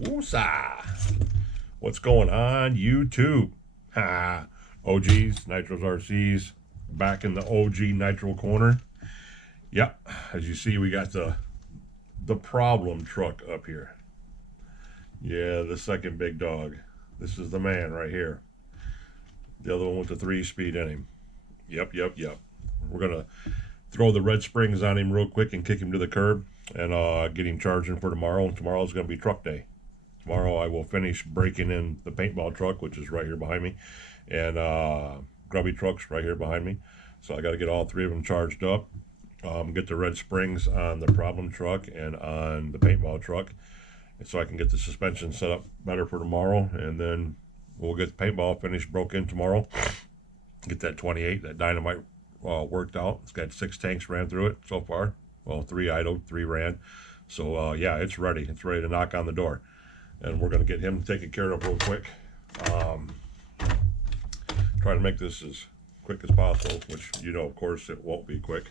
Woosah! What's going on, YouTube? Ha! OGs, Nitros RCs, back in the OG Nitro corner. Yep, as you see, we got the problem truck up here. Yeah, the second big dog. This is the man right here. The other one with the 3-speed in him. Yep. We're gonna throw the red springs on him real quick and kick him to the curb and get him charging for tomorrow. Tomorrow's gonna be truck day. Tomorrow I will finish breaking in the paintball truck, which is right here behind me, and grubby trucks right here behind me. So I got to get all three of them charged up, get the red springs on the problem truck and on the paintball truck, and so I can get the suspension set up better for tomorrow, and then we'll get the paintball finished, broke in tomorrow, get that 28, that dynamite worked out. It's got 6 tanks ran through it so far. Well, 3 idled, 3 ran. So yeah, it's ready. It's ready to knock on the door. And we're going to get him taken care of real quick. Try to make this as quick as possible, which, you know, of course, it won't be quick.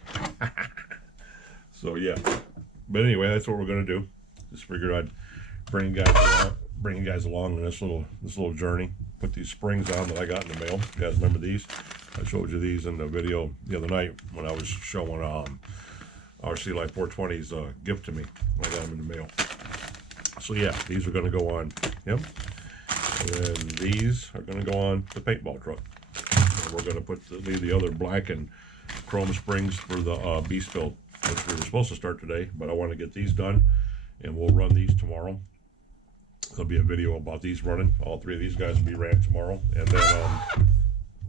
So, yeah. But anyway, that's what we're going to do. Just figured I'd bring you guys along in this little journey. Put these springs on that I got in the mail. You guys remember these? I showed you these in the video the other night when I was showing RC Life 420's gift to me. I got them in the mail. So yeah, these are going to go on him, and then these are going to go on the paintball truck. And we're going to leave the other black and chrome springs for the beast build, which we were supposed to start today, but I want to get these done, and we'll run these tomorrow. There'll be a video about these running. All 3 of these guys will be ran tomorrow, and then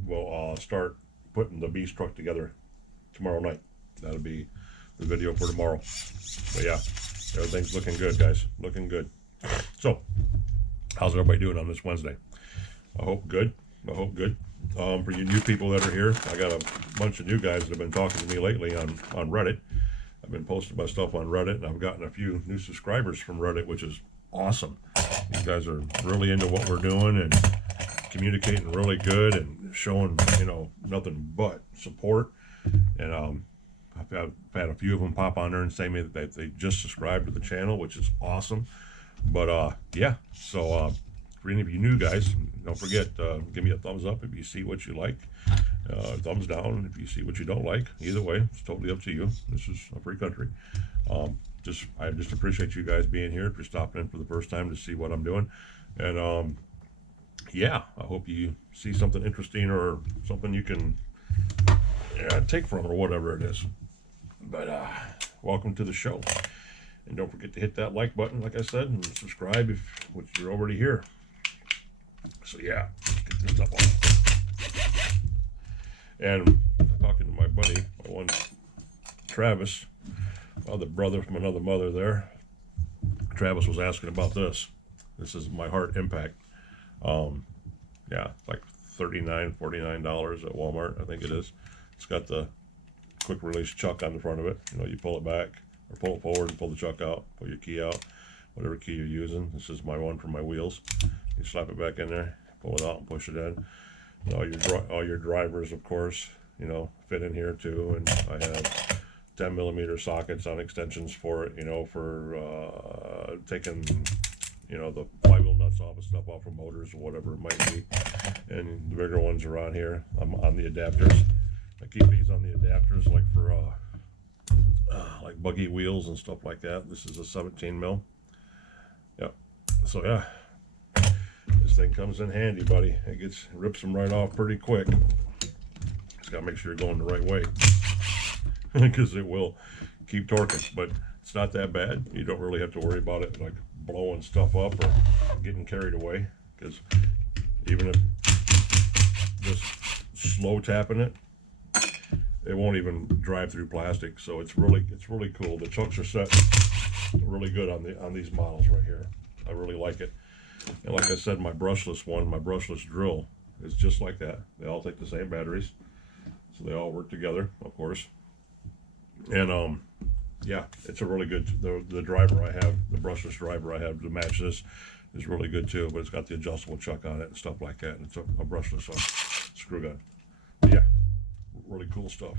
we'll start putting the beast truck together tomorrow night. That'll be the video for tomorrow. But yeah, everything's looking good, guys. Looking good. So, how's everybody doing on this Wednesday? I hope good. For you new people that are here, I got a bunch of new guys that have been talking to me lately on Reddit. I've been posting my stuff on Reddit, and I've gotten a few new subscribers from Reddit, which is awesome. These guys are really into what we're doing and communicating really good and showing, you know, nothing but support. And I've had a few of them pop on there and say me that they just subscribed to the channel, which is awesome. But yeah, so for any of you new guys, don't forget, give me a thumbs up if you see what you like, thumbs down if you see what you don't like. Either way, it's totally up to you. This is a free country. I just appreciate you guys being here, if you're stopping in for the first time to see what I'm doing. And yeah, I hope you see something interesting or something you can take from or whatever it is. But welcome to the show, and don't forget to hit that like button, like I said, and subscribe if you're already here. So yeah, let's get this stuff on. And talking to my buddy, my one Travis, the brother from another mother there. Travis was asking about this. This is my Heart Impact. Yeah, like $39, $49 at Walmart, I think it is. It's got the quick release chuck on the front of it. You know, you pull it back or pull it forward and pull the chuck out, pull your key out, whatever key you're using. This is my one for my wheels. You slap it back in there, pull it out and push it in. And all your drivers, of course, you know, fit in here too. And I have 10mm sockets on extensions for it, you know, for taking, you know, the flywheel nuts off and stuff off of motors or whatever it might be. And the bigger ones are on here. I'm on the adapters. I keep these on the adapters like for like buggy wheels and stuff like that. This is a 17mm. Yep. So yeah, this thing comes in handy, buddy. It rips them right off pretty quick. Just gotta make sure you're going the right way, because it will keep torquing. But it's not that bad. You don't really have to worry about it like blowing stuff up or getting carried away, because even if just slow tapping it, it won't even drive through plastic. So it's really cool. The chucks are set really good on these models right here. I really like it. And like I said, my brushless drill is just like that. They all take the same batteries, so they all work together, of course. And yeah, it's a really good, the driver I have, the brushless driver I have to match this is really good too, but it's got the adjustable chuck on it and stuff like that, and it's a brushless screw gun. But yeah, really cool stuff.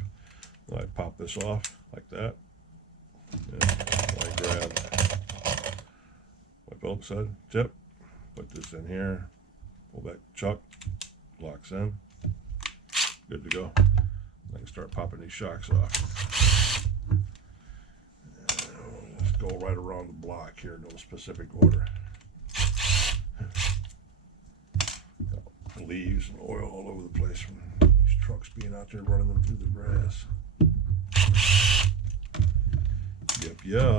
I pop this off like that, and I grab Phillips head tip. Put this in here. Pull back chuck. Locks in. Good to go. I can start popping these shocks off. Let's go right around the block here, no specific order. Got leaves and oil all over the place from these trucks being out there running them through the grass. Yep.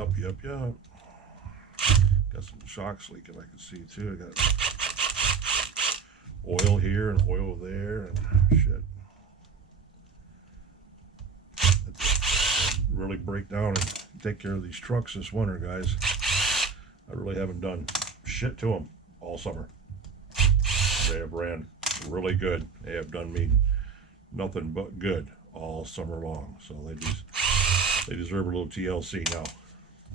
Got some shocks leaking, I can see too. I got oil here and oil there and shit. Really break down and take care of these trucks this winter, guys. I really haven't done shit to them all summer. They have ran really good. They have done me nothing but good all summer long. So they deserve a little TLC now.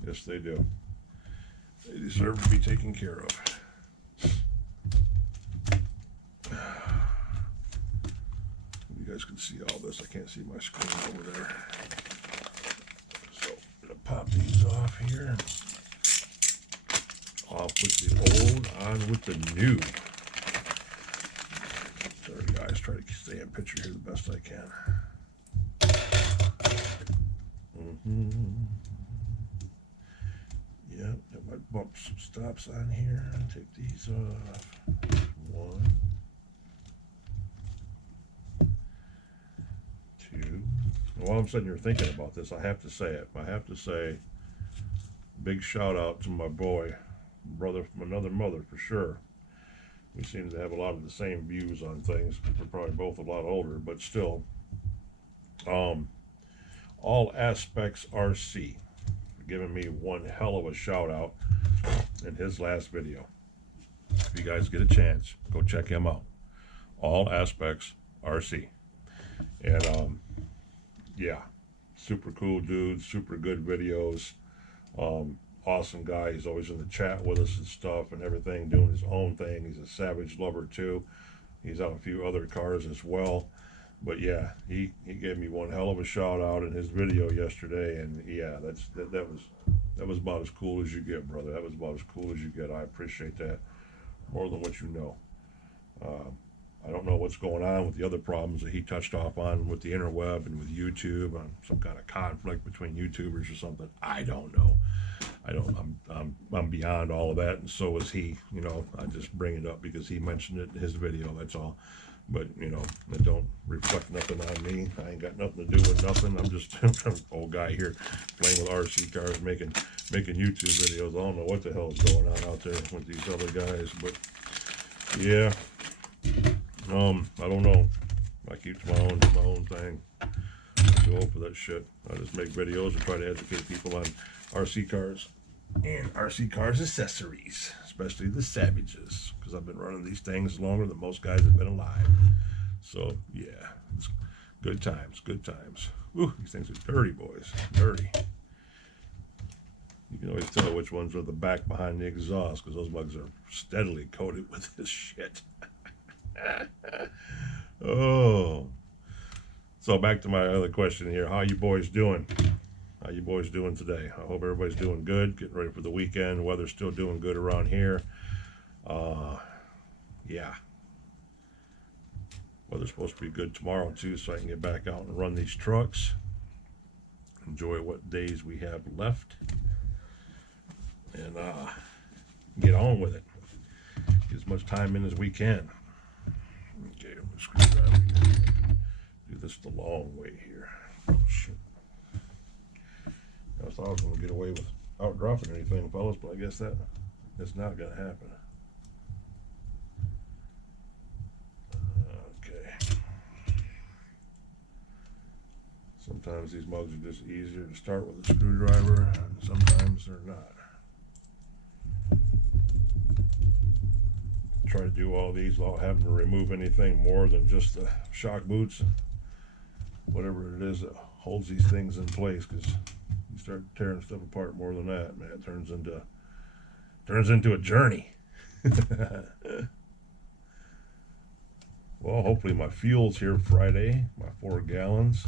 Yes, they do. They deserve to be taken care of. You guys can see all this. I can't see my screen over there. So I'm gonna pop these off here. Off with the old, on with the new. Sorry guys, try to stay in picture here the best I can. Yep, got my bumps and stops on here. Take these off. One, two. While I'm sitting here thinking about this, I have to say it. I have to say, big shout out to my boy, brother from another mother for sure. We seem to have a lot of the same views on things because we're probably both a lot older, but still. All Aspects RC giving me one hell of a shout out in his last video. If you guys get a chance, go check him out. All Aspects RC. And yeah, super cool dude, super good videos. Awesome guy. He's always in the chat with us and stuff and everything, doing his own thing. He's a Savage lover too. He's on a few other cars as well. But yeah, he gave me one hell of a shout out in his video yesterday, and yeah, that was about as cool as you get, brother. That was about as cool as you get. I appreciate that more than what you know. I don't know what's going on with the other problems that he touched off on with the interweb and with YouTube, on some kind of conflict between YouTubers or something. I don't know. I'm beyond all of that, and so is he. You know, I just bring it up because he mentioned it in his video. That's all. But you know, it don't reflect nothing on me. I ain't got nothing to do with nothing. I'm just an old guy here playing with RC cars, making YouTube videos. I don't know what the hell is going on out there with these other guys, but yeah, I don't know. I keep my own thing. I'm too old for that shit. I just make videos and try to educate people on RC cars and RC cars accessories, especially the Savages, because I've been running these things longer than most guys have been alive. So yeah, it's good times, good times. Ooh, these things are dirty, boys, dirty. You can always tell which ones are the back behind the exhaust, because those bugs are steadily coated with this shit. Oh, so back to my other question here. How you boys doing? How you boys doing today? I hope everybody's doing good, getting ready for the weekend. Weather's still doing good around here. Yeah. Weather's supposed to be good tomorrow too, so I can get back out and run these trucks. Enjoy what days we have left. And get on with it. Get as much time in as we can. Okay, I'm gonna screwdriver here. Do this the long way here. Oh shit. I thought I was going to get away without dropping anything, fellas, but I guess that's not going to happen. Okay. Sometimes these mugs are just easier to start with a screwdriver, and sometimes they're not. Try to do all these without having to remove anything more than just the shock boots and whatever it is that holds these things in place, because you start tearing stuff apart more than that, man, it turns into a journey. Well, hopefully my fuel's here Friday, my 4 gallons.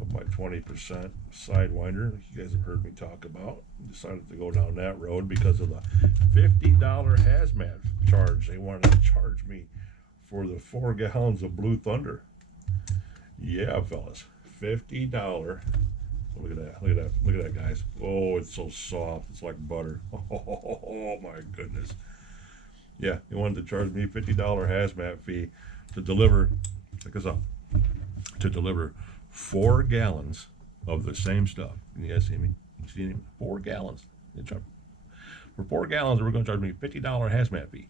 of my 20% Sidewinder, like you guys have heard me talk about. Decided to go down that road because of the $50 hazmat charge they wanted to charge me for the 4 gallons of Blue Thunder. Yeah, fellas, $50. Look at that, look at that, look at that, guys. Oh, it's so soft, it's like butter. Oh my goodness. Yeah, they wanted to charge me $50 hazmat fee to deliver, check this out, to deliver 4 gallons of the same stuff. Can you guys see me? You see me? 4 gallons. For 4 gallons, we're going to charge me $50 hazmat fee.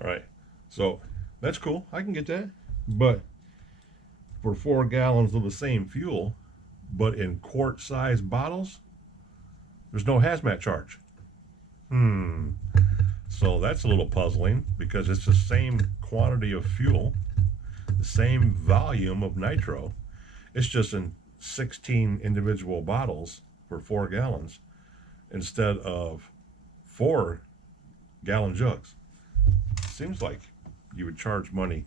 All right, so that's cool. I can get that. But for 4 gallons of the same fuel, but in quart-sized bottles, there's no hazmat charge. So that's a little puzzling because it's the same quantity of fuel, the same volume of nitro. It's just in 16 individual bottles for 4 gallons instead of 4-gallon jugs. Seems like you would charge money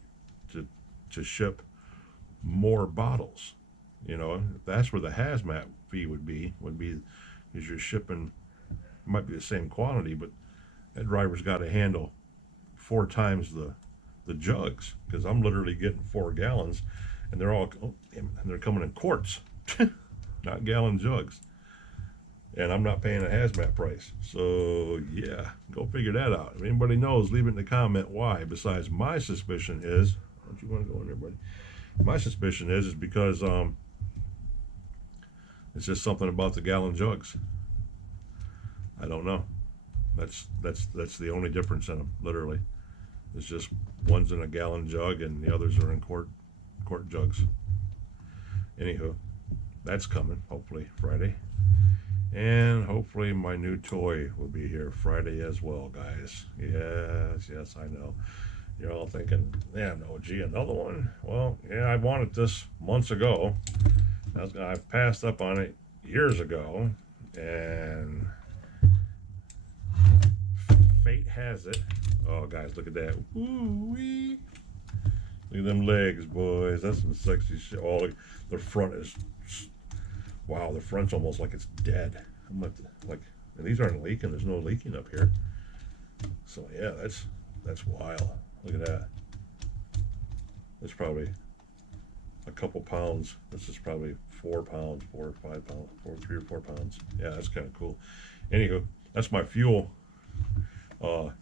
to ship more bottles. You know, that's where the hazmat fee would be is you're shipping, might be the same quantity, but that driver's got to handle 4 times the jugs, because I'm literally getting 4 gallons and they're all, and they're coming in quarts, not gallon jugs. And I'm not paying a hazmat price. So yeah, go figure that out. If anybody knows, leave it in the comment why. Besides, my suspicion is, don't you want to go in there, buddy? My suspicion is because it's just something about the gallon jugs. I don't know. That's the only difference in them, literally. It's just one's in a gallon jug and the others are in quart jugs. Anywho, that's coming hopefully Friday. And hopefully my new toy will be here Friday as well, guys. Yes, I know. You're all thinking, yeah, no, gee, another one? Well, yeah, I wanted this months ago. I passed up on it years ago, and fate has it. Oh, guys, look at that. Woo-wee. Look at them legs, boys. That's some sexy shit. Oh, the front is, wow, the front's almost like it's dead. I'm like, and these aren't leaking. There's no leaking up here. So yeah, that's wild. Look at that. That's probably a couple pounds. This is probably 4 pounds, 4 or 5 pounds, 3 or 4 pounds. Yeah, that's kind of cool. Anywho, that's my fuel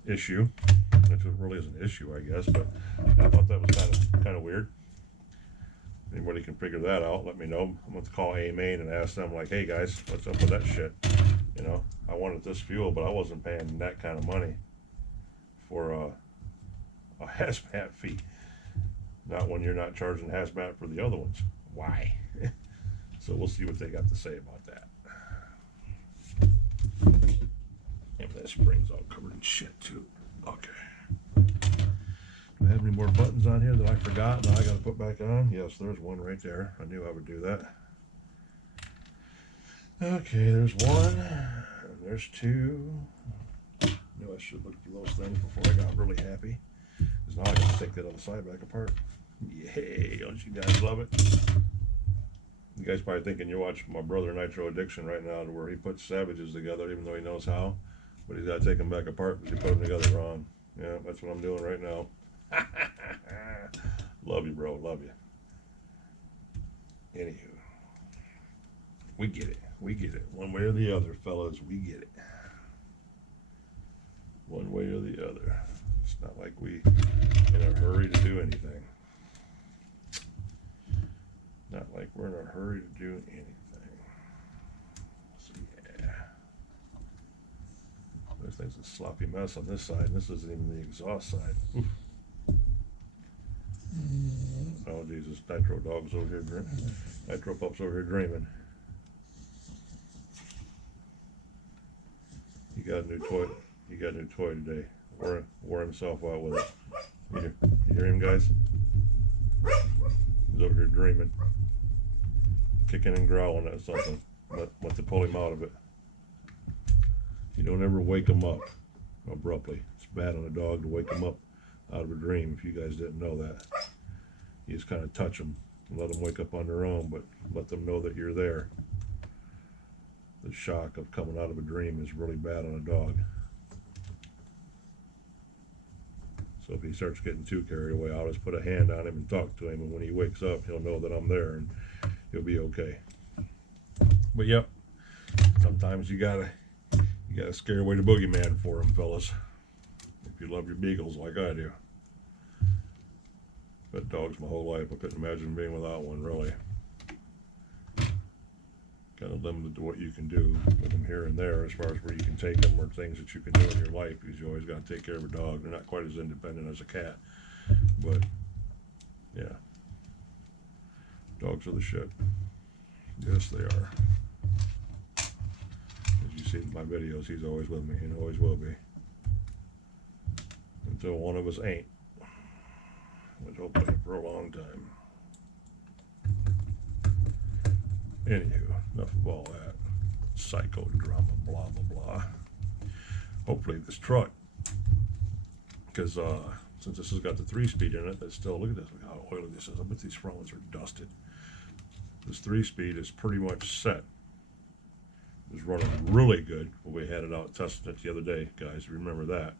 issue. Which really is an issue, I guess, but I thought that was kind of weird. Anybody can figure that out, let me know. I'm going to call A-Main and ask them, like, hey guys, what's up with that shit? You know, I wanted this fuel, but I wasn't paying that kind of money for a hazmat fee. Not when you're not charging hazmat for the other ones. Why? So we'll see what they got to say about that. And that spring's all covered in shit too. Okay. Do I have any more buttons on here that I forgot that I got to put back on? Yes, there's one right there. I knew I would do that. Okay, there's one, and there's 2. I knew I should look for those things before I got really happy. Because now I got to take that other side back apart. Yay, don't you guys love it? You guys probably thinking you're watching my brother Nitro Addiction right now, to where he puts savages together even though he knows how. But he's got to take them back apart because he put them together wrong. Yeah, that's what I'm doing right now. Love you, bro. Love you. Anywho, we get it. We get it. One way or the other, fellas, we get it. One way or the other. It's not like we in a hurry to do anything. Not like we're in a hurry to do anything. So yeah. This thing's a sloppy mess on this side, and this isn't even the exhaust side. Oof. Oh Jesus, Nitro dog's over here dreaming. Nitro pup's over here dreaming. He got a new toy. He got a new toy today. Wore himself out with it. You hear him, guys? He's over here dreaming, kicking and growling at something. Want to pull him out of it. You don't ever wake him up abruptly. It's bad on a dog to wake him up out of a dream, if you guys didn't know that. You just kind of touch him, Let them wake up on their own, but let them know that you're there. The shock of coming out of a dream is really bad on a dog. So if he starts getting too carried away, I'll just put a hand on him and talk to him, and when he wakes up, he'll know that I'm there and he'll be okay. But yep, sometimes you gotta scare away the boogeyman for him, fellas. If you love your beagles like I do. But dogs my whole life. I couldn't imagine being without one, really. Kind of limited to what you can do with them here and there as far as where you can take them or things that you can do in your life, because you always got to take care of a dog. They're not quite as independent as a cat, but yeah, dogs are the shit. Yes, they are. As you see in my videos, he's always with me and always will be until one of us ain't, which hopefully for a long time. Anywho, enough of all that psychodrama, blah, blah, blah. Hopefully this truck, because since this has got the 3-speed in it, that's still, look at this, look how oily this is. I bet these front ones are dusted. This 3-speed is pretty much set. It was running really good when we had it out testing it the other day, guys. Remember that.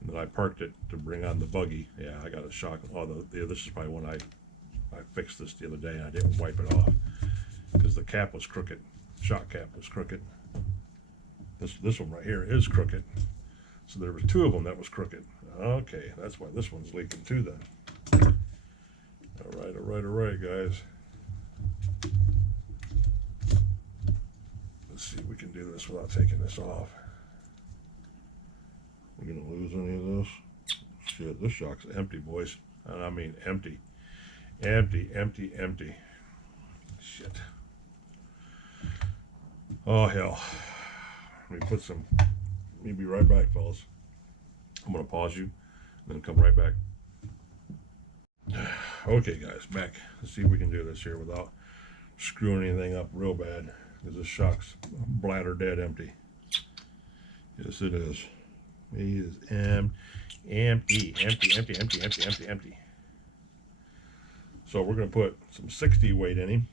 And then I parked it to bring on the buggy. Yeah, I got a shock. Oh, this is probably when I fixed this the other day and I didn't wipe it off, because the cap was crooked. Shock cap was crooked. This one right here is crooked. So there was 2 of them that was crooked. Okay, that's why this one's leaking too then. All right, guys. Let's see if we can do this without taking this off. We're gonna lose any of this? Shit, this shock's empty, boys. And I mean empty. Empty. Shit. Oh, hell. Let me put some, let me be right back, fellas. I'm going to pause you, and then come right back. Okay, guys, back. Let's see if we can do this here without screwing anything up real bad, because this shock's bladder dead empty. Yes, it is. It is empty. So we're going to put some 60 weight in him.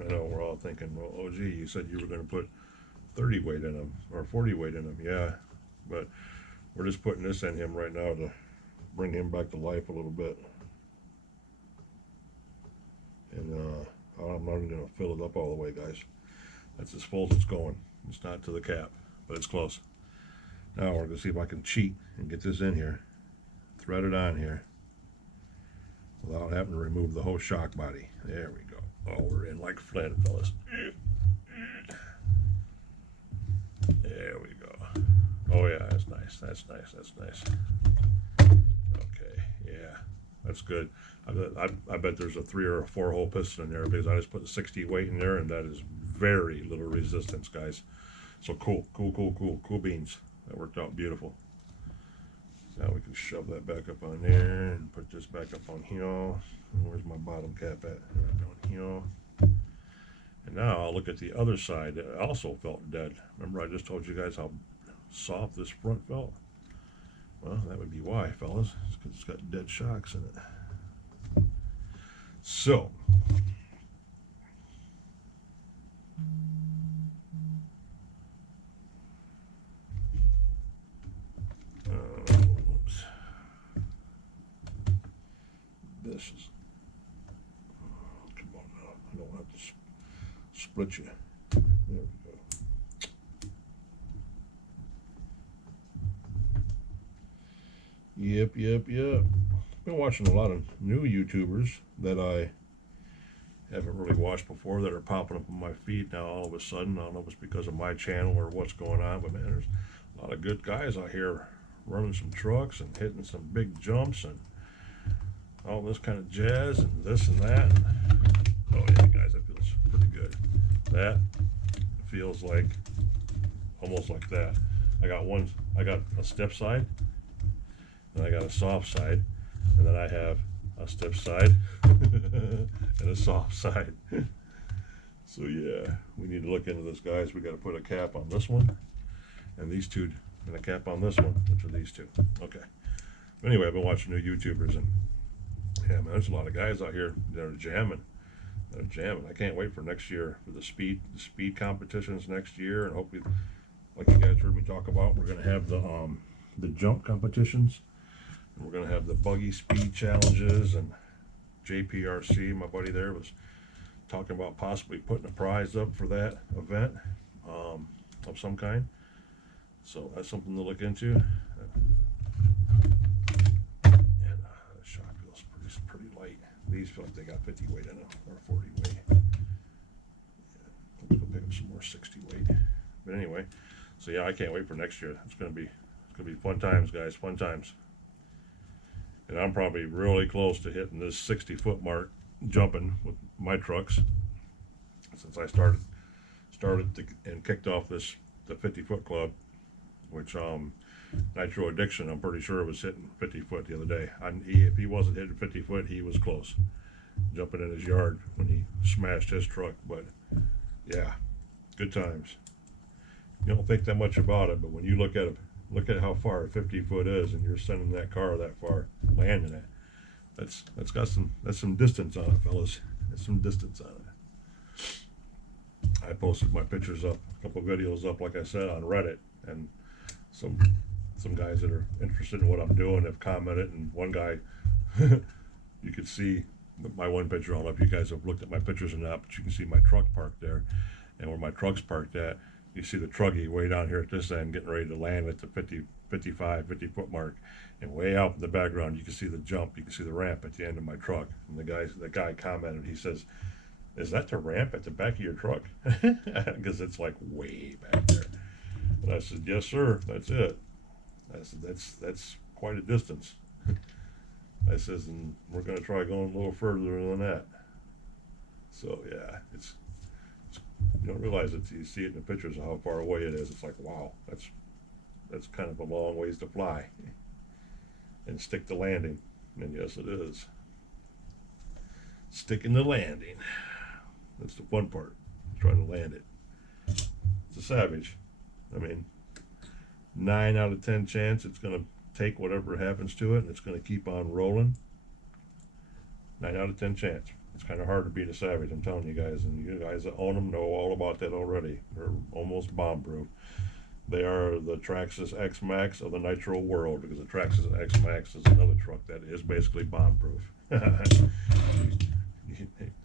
I know we're all thinking, well, oh gee, you said you were going to put 30 weight in him or 40 weight in him. Yeah, but we're just putting this in him right now to bring him back to life a little bit. And I'm not even going to fill it up all the way, guys. That's as full as it's going. It's not to the cap, but it's close. Now we're going to see if I can cheat and get this in here, thread it on here, without having to remove the whole shock body. There we go. Oh, we're in like Flint, fellas. There we go. Oh yeah, that's nice. Okay, yeah, that's good. I bet there's a 3 or a 4 hole piston in there, because I just put the 60 weight in there, and that is very little resistance, guys. So cool beans. That worked out beautiful. Now we can shove that back up on there and put this back up on here. Where's my bottom cap at? Down here. And now I'll look at the other side. It also felt dead. Remember I just told you guys how soft this front felt? Well, that would be why, fellas. It's because it's got dead shocks in it. So. This is, come on now, I don't have to split you. There we go. Yep. Been watching a lot of new YouTubers that I haven't really watched before that are popping up on my feed now all of a sudden. I don't know if it's because of my channel or what's going on, but man, there's a lot of good guys out here running some trucks and hitting some big jumps and all this kind of jazz and this and that. Oh yeah, guys, that feels pretty good. That feels like almost like that. I got a step side, and I got a soft side, and then I have a step side and a soft side. So yeah, we need to look into this, guys. We got to put a cap on this one, and these two, and a cap on this one, which are these two. Okay. Anyway, I've been watching new YouTubers, and Yeah, man, there's a lot of guys out here that are jamming. They're jamming. I can't wait for next year for the speed competitions next year, and hopefully, like you guys heard me talk about, we're gonna have the jump competitions. And we're gonna have the buggy speed challenges, and JPRC, my buddy there, was talking about possibly putting a prize up for that event of some kind. So that's something to look into. And the shock feels pretty light. These feel like they got 50 weight in them, or 40 weight. Yeah, let's go pick up some more 60 weight. But anyway, so yeah, I can't wait for next year. It's gonna be fun times, guys. Fun times. And I'm probably really close to hitting this 60-foot mark jumping with my trucks since I started and kicked off the 50-foot club, which Nitro Addiction, I'm pretty sure, was hitting 50 foot the other day. If he wasn't hitting 50 foot, he was close, jumping in his yard when he smashed his truck. But yeah, good times. You don't think that much about it, but when you look at how far a 50 foot is, and you're sending that car that far, landing it, that's some distance on it, fellas. That's some distance on it. I posted my pictures up, a couple of videos up, like I said, on Reddit, and some guys that are interested in what I'm doing have commented, and one guy, you could see my one picture. I don't know if you guys have looked at my pictures or not, but you can see my truck parked there, and where my truck's parked at, you see the truggy way down here at this end getting ready to land at the 50 foot mark, and way out in the background you can see the jump, you can see the ramp at the end of my truck. And the guy commented, he says, "Is that the ramp at the back of your truck?" Because it's like way back there. And I said, "Yes, sir, that's it." I said, that's quite a distance. I says, and we're going to try going a little further than that. So yeah, it's you don't realize it till you see it in the pictures of how far away it is. It's like, wow, that's kind of a long ways to fly and stick the landing. And yes, it is. Sticking the landing. That's the fun part, trying to land it. It's a savage. I mean, 9 out of 10 chance it's going to take whatever happens to it, and it's going to keep on rolling. 9 out of 10 chance. It's kind of hard to beat a Savage, I'm telling you guys, and you guys that own them know all about that already. They're almost bomb-proof. They are the Traxxas X Max of the Nitro world, because the Traxxas X Max is another truck that is basically bomb-proof. I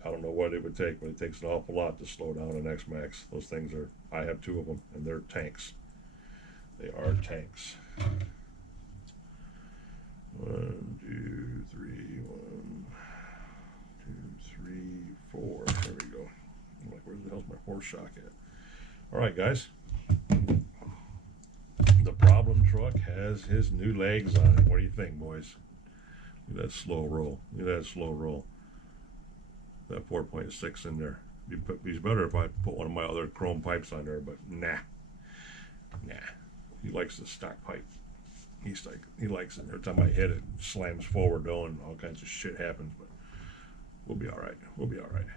don't know what it would take, but it takes an awful lot to slow down an X Max. Those things are, I have 2 of them, and they're tanks. They are tanks. 1, 2, 3, 1, 2, 3, 4. There we go. I'm like, where the hell's my horse shock at? All right, guys. The problem truck has his new legs on it. What do you think, boys? Look at that slow roll. Look at that slow roll. That 4.6 in there. He's better if I put one of my other chrome pipes on there, but nah. He likes the stock pipe. He likes it. Every time I hit it, it slams forward though, and all kinds of shit happens, but we'll be all right. We'll be all right.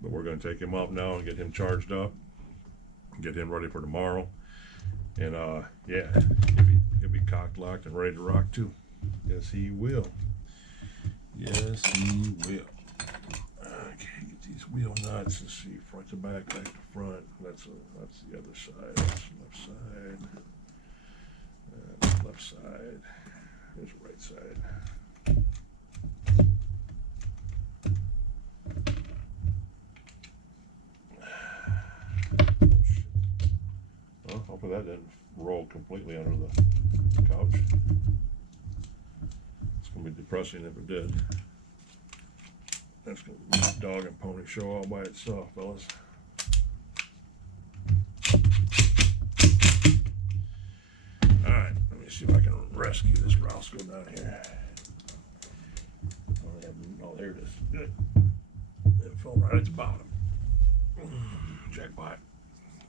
But we're going to take him up now and get him charged up, get him ready for tomorrow. And yeah, he'll be cocked, locked, and ready to rock too. Yes, he will. Yes, he will. Okay, get these wheel nuts and see front to back, back to front. That's the other side. That's the left side. That's left side. Here's the right side. Oh shit. Well, hopefully that didn't roll completely under the couch. It's gonna be depressing if it did. That's going to be a dog and pony show all by itself, fellas. Alright, let me see if I can rescue this Roscoe down here. Oh, there it is. Good. It fell right at the bottom. Jackpot.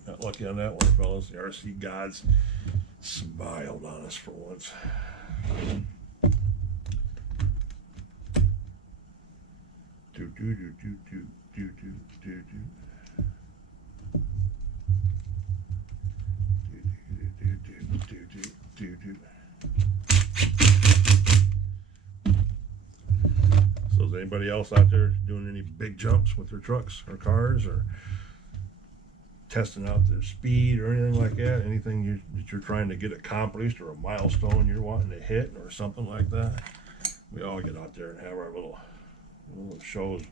Got lucky on that one, fellas. The RC gods smiled on us for once. Do do do do do do do do do. Anybody else out there doing any big jumps with their trucks or cars, or testing out their speed or anything like that? Anything that you're trying to get accomplished, or a milestone you're wanting to hit or something like that? We all get out there and have our little shows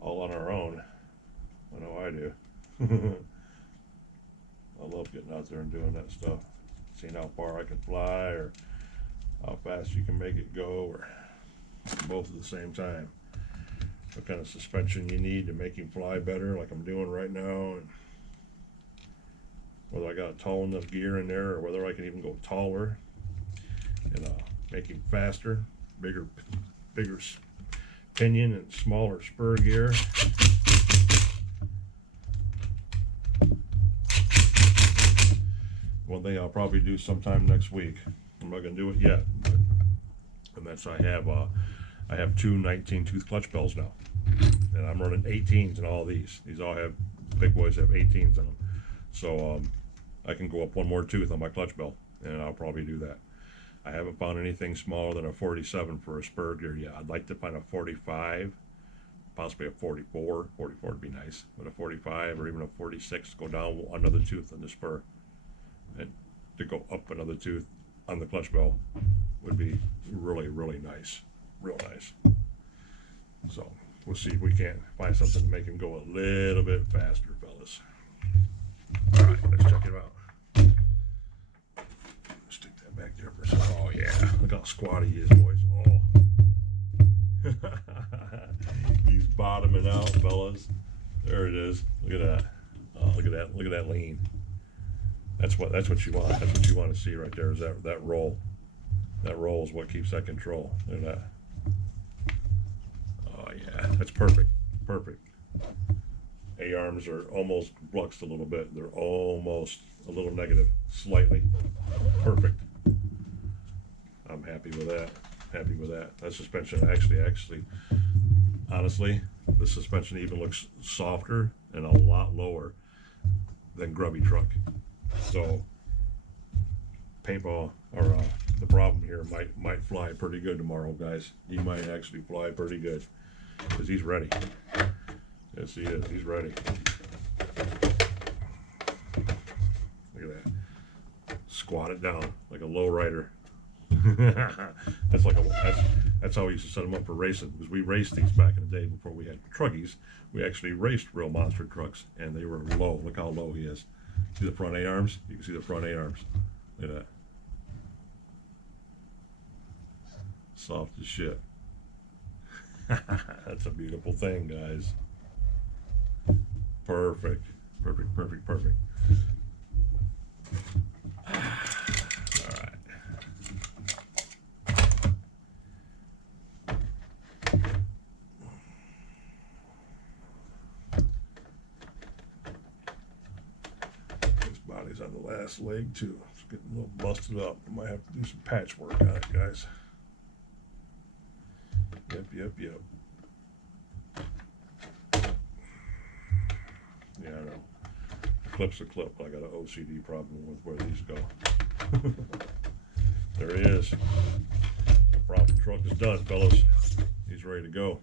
all on our own. I know I do. I love getting out there and doing that stuff, seeing how far I can fly, or how fast you can make it go, or both at the same time. What kind of suspension you need to make him fly better, like I'm doing right now, and whether I got a tall enough gear in there, or whether I can even go taller and make him faster, bigger pinion and smaller spur gear. One thing I'll probably do sometime next week, I'm not going to do it yet, and that's I have two 19 tooth clutch bells now, and I'm running 18s in all these. These all have, big boys have 18s in them, so I can go up one more tooth on my clutch bell, and I'll probably do that. I haven't found anything smaller than a 47 for a spur gear yet. I'd like to find a 45, possibly a 44. 44 would be nice, but a 45 or even a 46 go down another tooth on the spur, and to go up another tooth on the clutch bell would be really, really nice, real nice. So we'll see if we can't find something to make him go a little bit faster, fellas. All right, let's check it out. Stick that back there for a second. Oh yeah, look how squatty he is, boys. Oh, he's bottoming out, fellas. There it is. Look at that. Oh, look at that. Look at that lean. That's what you want. That's what you want to see right there. Is that roll? That roll is what keeps that control. Look at that. Oh yeah, that's perfect. Perfect. A-arms are almost fluxed a little bit. They're almost a little negative, slightly. Perfect. I'm happy with that. Happy with that. That suspension actually, honestly, the suspension even looks softer and a lot lower than Grubby Truck. So Paintball, or the problem here, might fly pretty good tomorrow, guys. He might actually fly pretty good because he's ready. Yes, he is. He's ready. Look at that. Squat it down like a low rider. That's how we used to set them up for racing, because we raced these back in the day before we had truckies. We actually raced real monster trucks, and they were low. Look how low he is. See the front A-arms? You can see the front A-arms. Look at that. Soft as shit. That's a beautiful thing, guys. Perfect. Perfect, perfect, perfect. All right. This body's on the last leg too. It's getting a little busted up. I might have to do some patchwork on it, guys. Yep. Yeah, I know. Clip's a clip. I got an OCD problem with where these go. There he is. The problem truck is done, fellas. He's ready to go.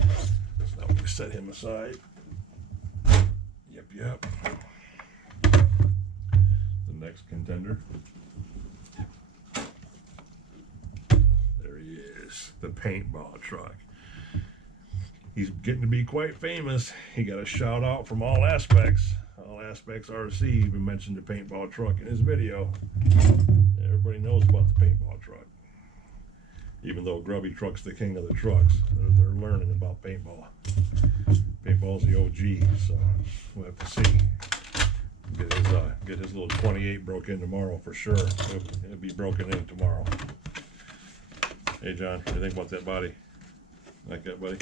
So now we can set him aside. Yep. The next contender. There he is. The Paintball Truck. He's getting to be quite famous. He got a shout out from All Aspects. All Aspects RC even mentioned the Paintball Truck in his video. Everybody knows about the Paintball Truck. Even though Grubby Truck's the king of the trucks, they're learning about paintball. Paintball's the OG, so we'll have to see. Get his little 28 broke in tomorrow for sure. It'll be broken in tomorrow. Hey John, what do you think about that body? Like that, buddy?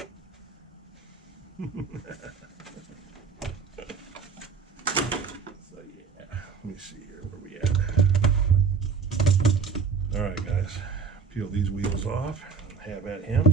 So yeah, let me see here where we at. All right, guys, peel these wheels off and have at him.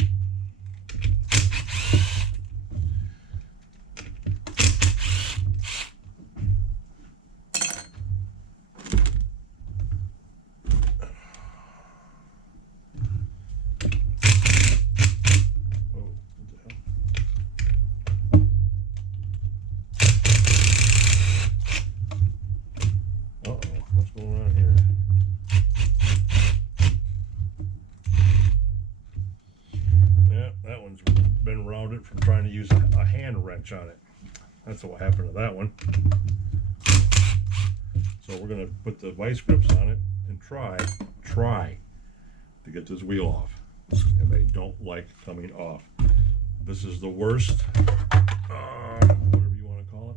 What's going on here? Yeah, that one's been rounded from trying to use a hand wrench on it. That's what happened to that one. So we're going to put the vice grips on it and try to get this wheel off. And they don't like coming off. This is the worst, whatever you want to call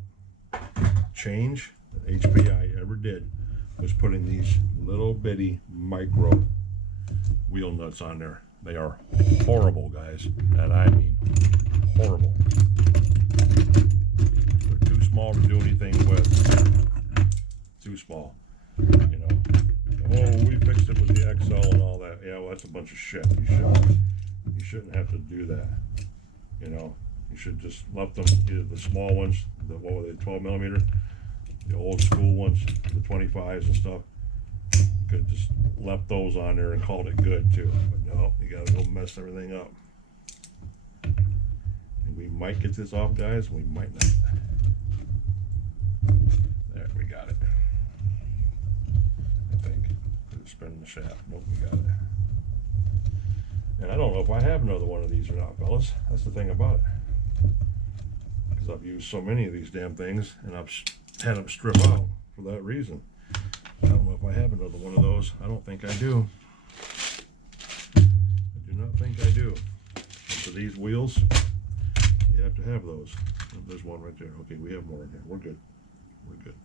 it, change that HP I ever did, was putting these little bitty micro wheel nuts on there. They are horrible, guys, and I mean horrible. They're too small to do anything with. Too small, you know. Oh, we fixed it with the XL and all that. Yeah, well, that's a bunch of shit. You shouldn't have to do that. You know, you should just let them, either the small ones, what were they, 12 millimeter, the old school ones, the 25s and stuff. You could just left those on there and called it good too. But no, you gotta go mess everything up. And we might get this off, guys. We might not. There, we got it. I think. Spinning the shaft. Nope, we got it. And I don't know if I have another one of these or not, fellas. That's the thing about it. Because I've used so many of these damn things, and I've had them strip out for that reason. I don't know if I have another one of those. I don't think I do. I do not think I do. And for these wheels, you have to have those. Oh, there's one right there. Okay, we have more in here. We're good. We're good.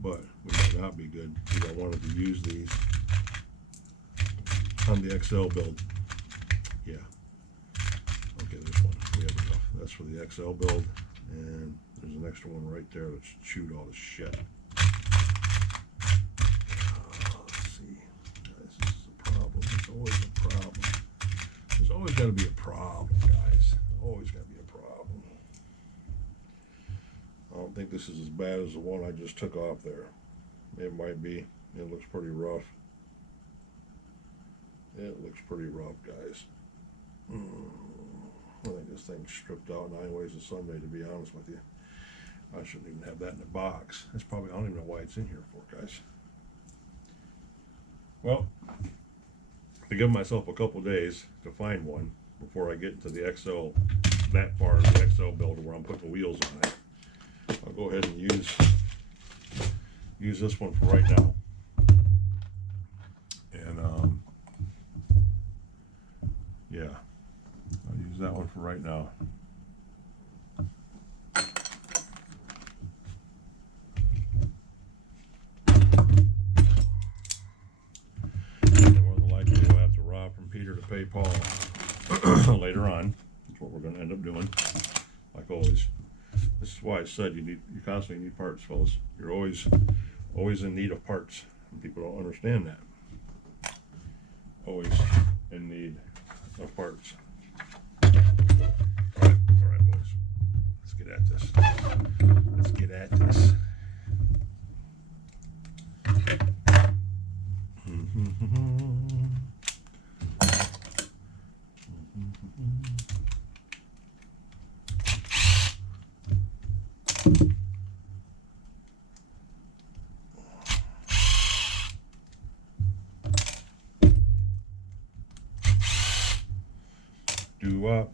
But we might not be good because I wanted to use these on the XL build. Yeah. Okay, there's one. We have enough. That's for the XL build. And there's an extra one right there that's chewed all the shit. Let's see. Guys, this is a problem. It's always a problem. There's always got to be a problem, guys. Always got to be a problem. I don't think this is as bad as the one I just took off there. It might be. It looks pretty rough. It looks pretty rough, guys. I think this thing's stripped out 9 ways of Sunday, to be honest with you. I shouldn't even have that in the box. That's probably, I don't even know why it's in here for, guys. Well, to give myself a couple days to find one before I get into the XL, that far in the XL build where I'm putting the wheels on it, I'll go ahead and use this one for right now. And yeah, I'll use that one for right now. And more than likely we'll have to rob from Peter to pay Paul later on. That's what we're going to end up doing, like always. This is why I said you constantly need parts, fellas. You're always in need of parts, and people don't understand that. Always in need of parts. All right, boys. Let's get at this. Let's get at this. Do up.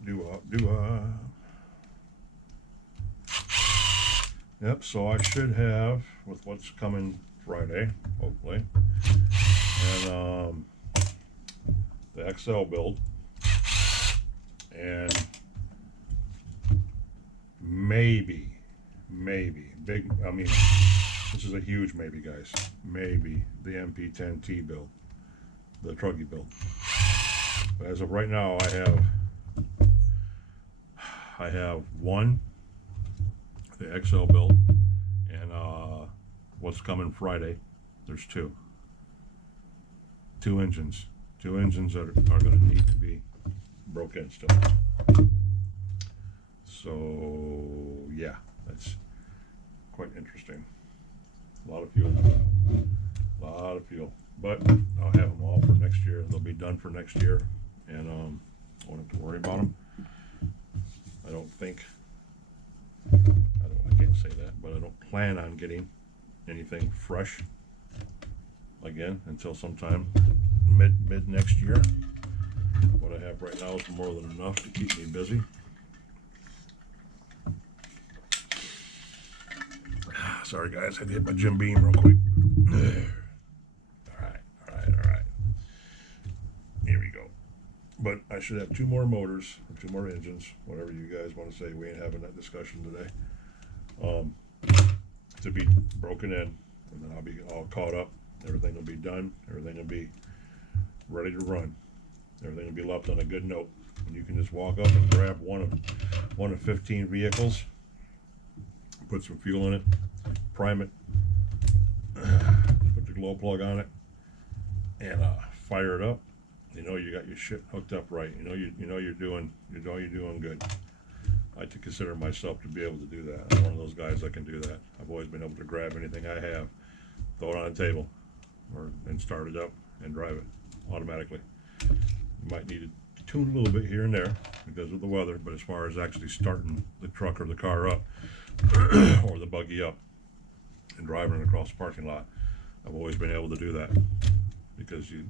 Yep, so I should have, with what's coming Friday, hopefully, and the XL build, and maybe, big, I mean, this is a huge maybe, guys, maybe the MP10T build, the Truggy build. But as of right now, I have one, the XL build, and what's coming Friday, there's two engines. Two engines that are going to need to be broke in still. So yeah, that's quite interesting. A lot of fuel. But I'll have them all for next year. They'll be done for next year, and I won't have to worry about them. I don't think, I can't say that, but I don't plan on getting anything fresh again until sometime mid next year. What I have right now is more than enough to keep me busy. Sorry guys, I had to hit my Jim Beam real quick. Alright. Here we go. But I should have 2 more motors, or 2 more engines, whatever you guys want to say. We ain't having that discussion today. To be broken in, and then I'll be all caught up. Everything will be done. Everything will be ready to run. Everything will be left on a good note. And you can just walk up and grab one of 15 vehicles, put some fuel in it, prime it, put the glow plug on it, and fire it up. You know you got your shit hooked up right. You know you're doing good. I like to consider myself to be able to do that. I'm one of those guys that can do that. I've always been able to grab anything I have, throw it on a table, and start it up and drive it automatically. You might need to tune a little bit here and there because of the weather, but as far as actually starting the truck or the car up or the buggy up and driving it across the parking lot, I've always been able to do that because you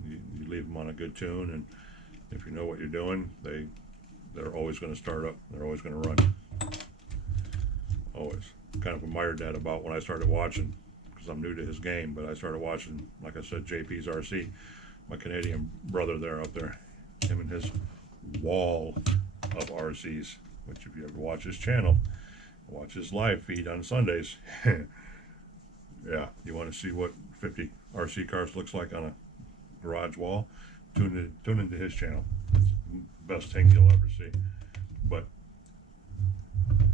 leave them on a good tune, and if you know what you're doing, they're always going to start up. They're always going to run. Always. Kind of admired that about when I started watching, because I'm new to his game, but I started watching, like I said, JP's RC, my Canadian brother there out there, him and his wall of RCs, which if you ever watch his channel, watch his live feed on Sundays, yeah, you want to see what 50 RC cars looks like on a garage wall, tune into his channel. It's the best thing you'll ever see. But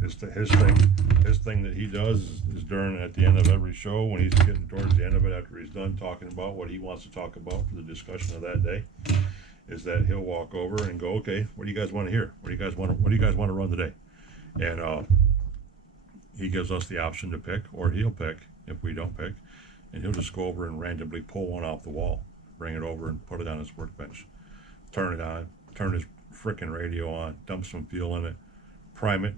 his thing that he does is during, at the end of every show, when he's getting towards the end of it, after he's done talking about what he wants to talk about for the discussion of that day, is that he'll walk over and go, okay, what do you guys want to hear? What do you guys want to run today? And he gives us the option to pick, or he'll pick if we don't pick, and he'll just go over and randomly pull one off the wall, bring it over and put it on his workbench, turn it on, turn his frickin' radio on, dump some fuel in it, prime it,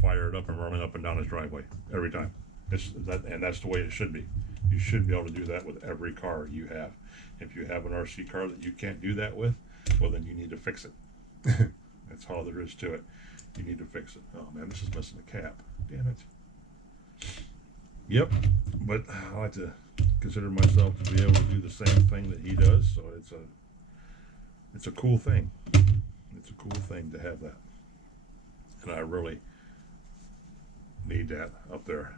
fire it up, and run it up and down his driveway every time. And that's the way it should be. You should be able to do that with every car you have. If you have an RC car that you can't do that with, well, then you need to fix it. That's all there is to it. You need to fix it. Oh man, this is missing the cap. Damn it. Yep, but I like to consider myself to be able to do the same thing that he does, so it's a cool thing. It's a cool thing to have that, and I really need that up there.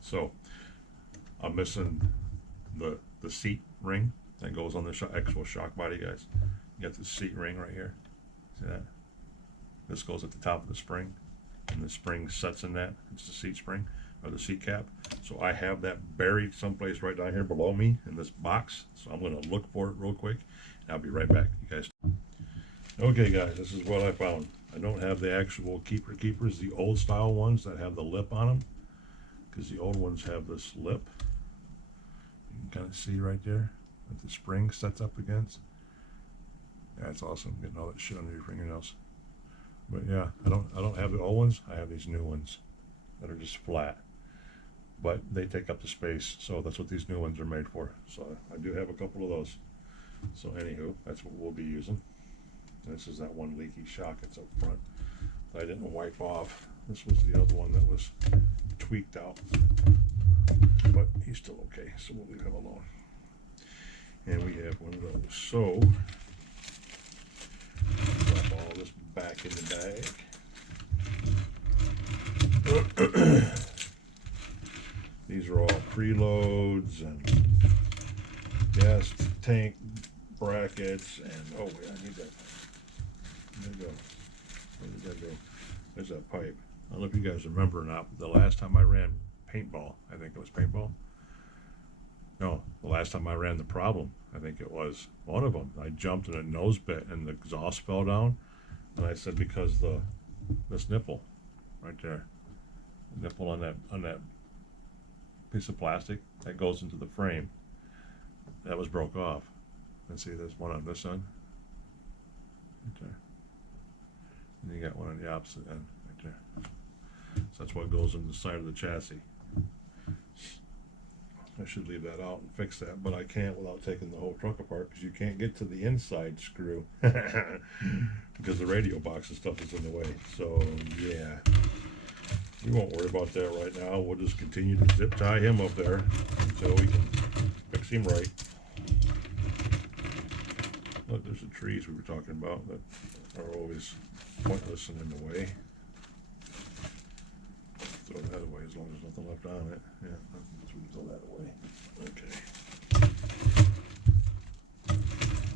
So I'm missing the seat ring that goes on the actual shock body, guys. You got the seat ring right here. See that? This goes at the top of the spring, and the spring sets in that. It's the seat spring, or the seat cap. So I have that buried someplace right down here below me in this box. So I'm going to look for it real quick, and I'll be right back, you guys. Okay, guys, this is what I found. I don't have the actual keepers, the old style ones that have the lip on them, because the old ones have this lip. You can kind of see right there what the spring sets up against. That's awesome, getting all that shit under your fingernails. But yeah, I don't have the old ones. I have these new ones that are just flat, but they take up the space. So that's what these new ones are made for. So I do have a couple of those. So anywho, that's what we'll be using. This is that one leaky shock that's up front that I didn't wipe off. This was the other one that was tweaked out, but he's still okay. So we'll leave him alone. And we have one of those. So drop all this back in the bag. These are all preloads and gas tank brackets, and oh wait, I need that. There you go. Where did that go? There's that pipe. I don't know if you guys remember or not, but the last time I ran Paintball, I think it was Paintball. No, the last time I ran The Problem, I think it was one of them. I jumped in a nose bit and the exhaust fell down, and I said because this nipple right there, the nipple on that piece of plastic that goes into the frame, that was broke off. And see, there's one on this end, right there, and you got one on the opposite end, right there. So that's what goes in the side of the chassis. I should leave that out and fix that, but I can't without taking the whole truck apart because you can't get to the inside screw because the radio box and stuff is in the way. So yeah, we won't worry about that right now. We'll just continue to zip tie him up there until we can fix him right. Look, there's the trees we were talking about that are always pointless and in the way. Throw that away as long as there's nothing left on it. Yeah, so we can throw that away. Okay.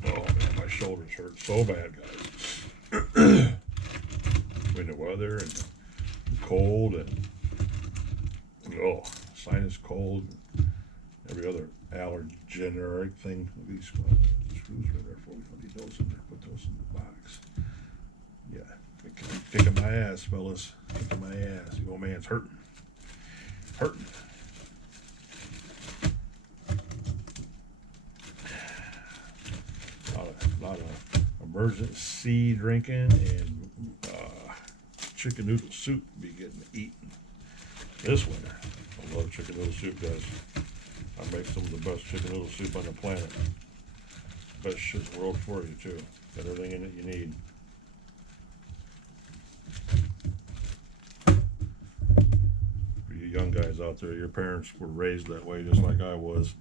Oh man, my shoulders hurt so bad, guys. When the weather and cold and sinus cold, every other allergenic thing. These screws right there for me. I'll need those in there. Put those in the box. Yeah, kicking my ass, fellas. Kicking my ass. The old man's hurting. Hurting. A lot of emergency drinking and chicken noodle soup be getting eaten this winter. I love chicken noodle soup, guys. I make some of the best chicken noodle soup on the planet. Best shit in the world for you too. Got everything in it you need. For you young guys out there, your parents were raised that way just like I was.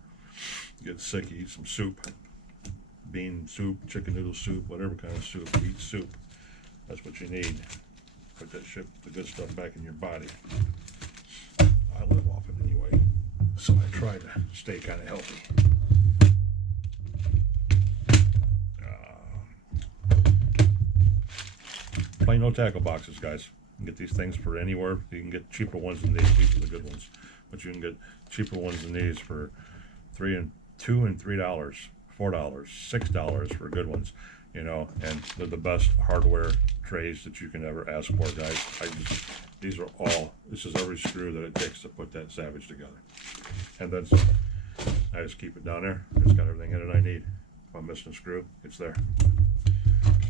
You get sick, you eat some soup. Bean soup, chicken noodle soup, whatever kind of soup, eat soup. That's what you need. Put that shit, the good stuff back in your body. I live off it anyway, so I try to stay kind of healthy. Plain no tackle boxes, guys. You can get these things for anywhere. You can get cheaper ones than these. These are the good ones, but you can get cheaper ones than these for $2 and $3, $4, $6 for good ones. You know, and they're the best hardware trays that you can ever ask for, guys. These are all, this is every screw that it takes to put that savage together. And then I just keep it down there. It's got everything in it I need. If I'm missing a screw, it's there.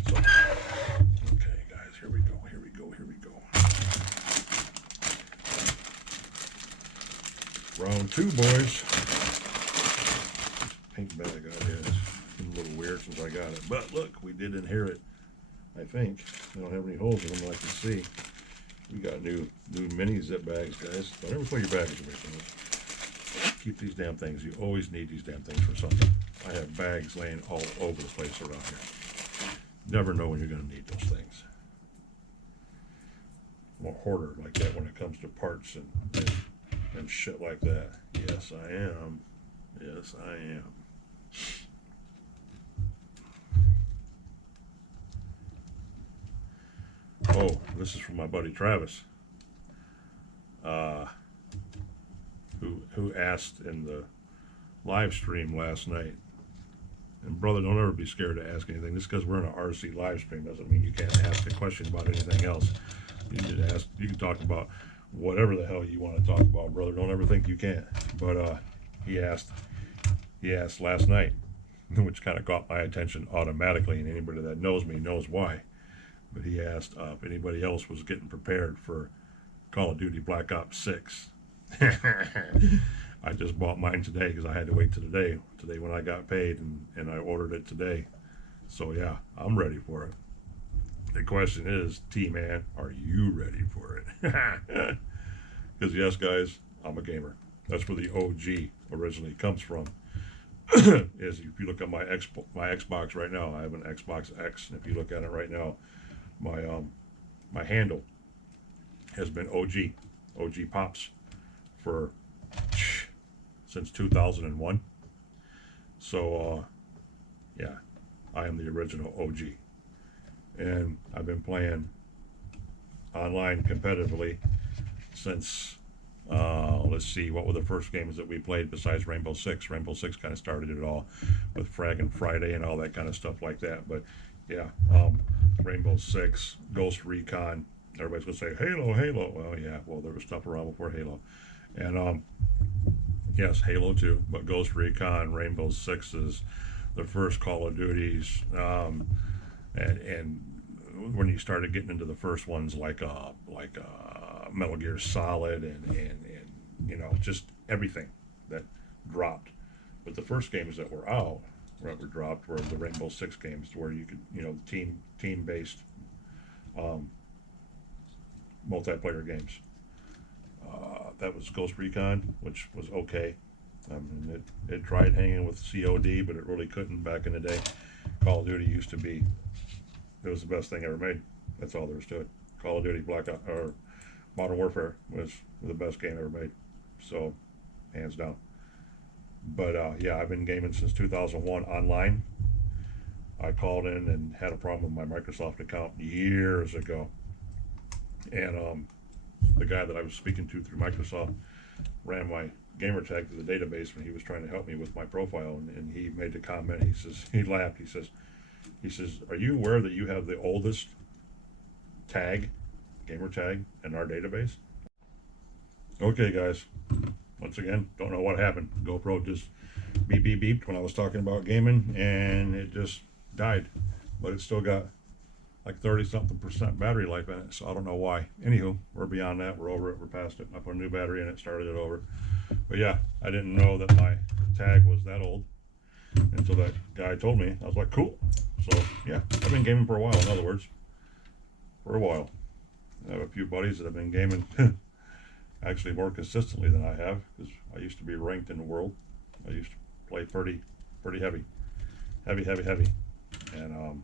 So, okay, guys, here we go, here we go, here we go. Round 2, boys. Paint bag out here. It's been a little weird since I got it. But look, we did inherit, I think. They don't have any holes in them that I can see. We got new mini zip bags, guys. Don't ever throw your bags away from us. Keep these damn things. You always need these damn things for something. I have bags laying all over the place around here. Never know when you're going to need those things. I'm a hoarder like that when it comes to parts and shit like that. Yes, I am. Yes, I am. Oh, this is from my buddy Travis, who asked in the live stream last night. And brother, don't ever be scared to ask anything. Just because we're in an RC live stream doesn't mean you can't ask a question about anything else. You can ask. You can talk about whatever the hell you want to talk about, brother. Don't ever think you can't. But he asked last night, which kind of caught my attention automatically, and anybody that knows me knows why. But he asked if anybody else was getting prepared for Call of Duty Black Ops 6. I just bought mine today because I had to wait till today when I got paid, and I ordered it today. So yeah, I'm ready for it. The question is, T-Man, are you ready for it? Because yes, guys, I'm a gamer. That's where the OG originally comes from. Is if you look at my Xbox right now, I have an Xbox X, and if you look at it right now, my handle has been OG Pops for since 2001. So yeah, I am the original OG, and I've been playing online competitively since let's see, what were the first games that we played besides Rainbow Six? Rainbow Six kind of started it all with Fragging Friday and all that kind of stuff like that. But yeah, Rainbow Six, Ghost Recon. Everybody's gonna say Halo. Well, yeah, well, there was stuff around before Halo, and yes, Halo 2, but Ghost Recon, Rainbow Six is the first Call of Duties, and when you started getting into the first ones like Metal Gear Solid and you know, just everything that dropped. But the first games that were out, that were dropped, were the Rainbow Six games, where you could, team based multiplayer games. That was Ghost Recon, which was okay. It tried hanging with COD, but it really couldn't back in the day. Call of Duty used to be, it was the best thing ever made. That's all there is to it. Call of Duty, Black Ops, or Modern Warfare was the best game ever made. So, hands down. But yeah, I've been gaming since 2001 online. I called in and had a problem with my Microsoft account years ago. And the guy that I was speaking to through Microsoft ran my gamer tag to the database when he was trying to help me with my profile, and he made the comment. He says, he laughed. He says, "Are you aware that you have the oldest tag, gamer tag, in our database?" Okay, guys. Once again, don't know what happened. GoPro just beep beep beeped when I was talking about gaming, and it just died. But it's still got like 30-something% battery life in it, so I don't know why. Anywho, we're beyond that. We're over it. We're past it. I put a new battery in it, started it over. But yeah, I didn't know that my tag was that old until that guy told me. I was like, cool. So yeah, I've been gaming for a while. In other words, for a while. I have a few buddies that have been gaming actually more consistently than I have, because I used to be ranked in the world. I used to play pretty heavy, and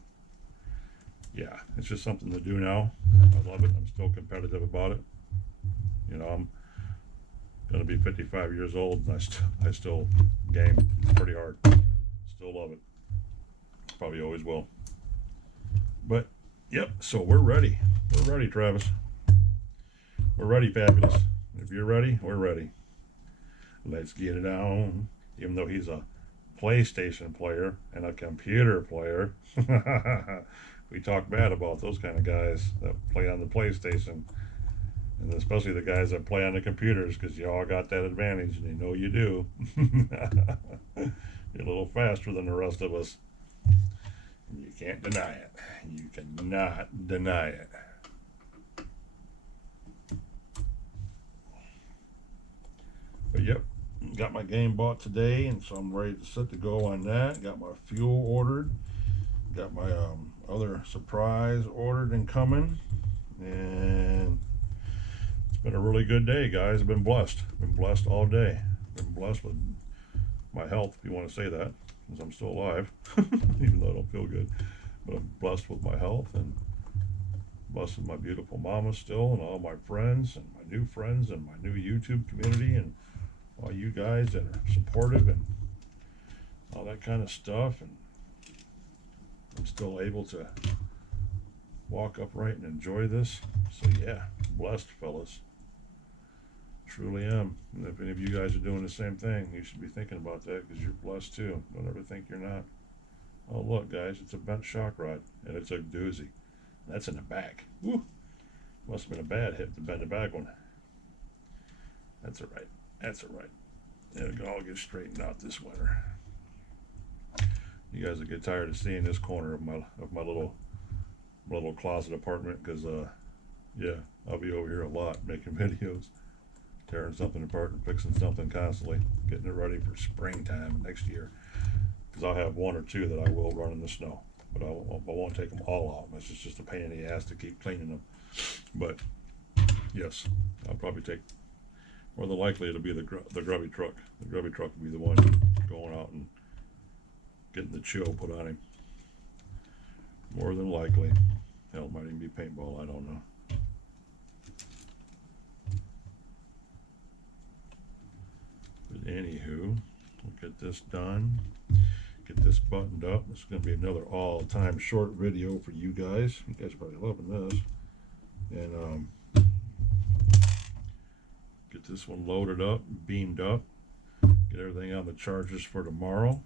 yeah, it's just something to do now. I love it. I'm still competitive about it. I'm gonna be 55 years old, and I still game pretty hard. Still love it. Probably always will. But yep. So we're ready. We're ready, Travis. We're ready, Fabulous. If you're ready, we're ready. Let's get it on. Even though he's a PlayStation player and a computer player, we talk bad about those kind of guys that play on the PlayStation, and especially the guys that play on the computers, because you all got that advantage, and you know you do. You're a little faster than the rest of us. You can't deny it. You cannot deny it. But yep, got my game bought today, and so I'm ready to set to go on that. Got my fuel ordered. Got my other surprise ordered and coming. And it's been a really good day, guys. I've been blessed. Been blessed all day. Been blessed with my health, if you want to say that, because I'm still alive, even though I don't feel good. But I'm blessed with my health, and blessed with my beautiful mama still, and all my friends, and my new friends, and my new YouTube community, and all you guys that are supportive and all that kind of stuff. And I'm still able to walk upright and enjoy this. So yeah, blessed, fellas. Truly am. And if any of you guys are doing the same thing, you should be thinking about that, because you're blessed too. Don't ever think you're not. Oh look, guys, it's a bent shock rod, and it's a doozy. That's in the back. Woo! Must have been a bad hit to bend the back one. That's all right. That's all right. It'll all get straightened out this winter. You guys will get tired of seeing this corner of my little closet apartment, because yeah, I'll be over here a lot making videos, tearing something apart and fixing something constantly, getting it ready for springtime next year. Because I'll have one or two that I will run in the snow, but I won't take them all out. It's just a pain in the ass to keep cleaning them. But yes, I'll probably take, more than likely it'll be the grubby truck. The grubby truck will be the one going out and getting the chill put on him. More than likely. Hell, it might even be paintball, I don't know. But anywho, we'll get this done. Get this buttoned up. This is going to be another all-time short video for you guys. You guys are probably loving this. And get this one loaded up, beamed up. Get everything on the chargers for tomorrow.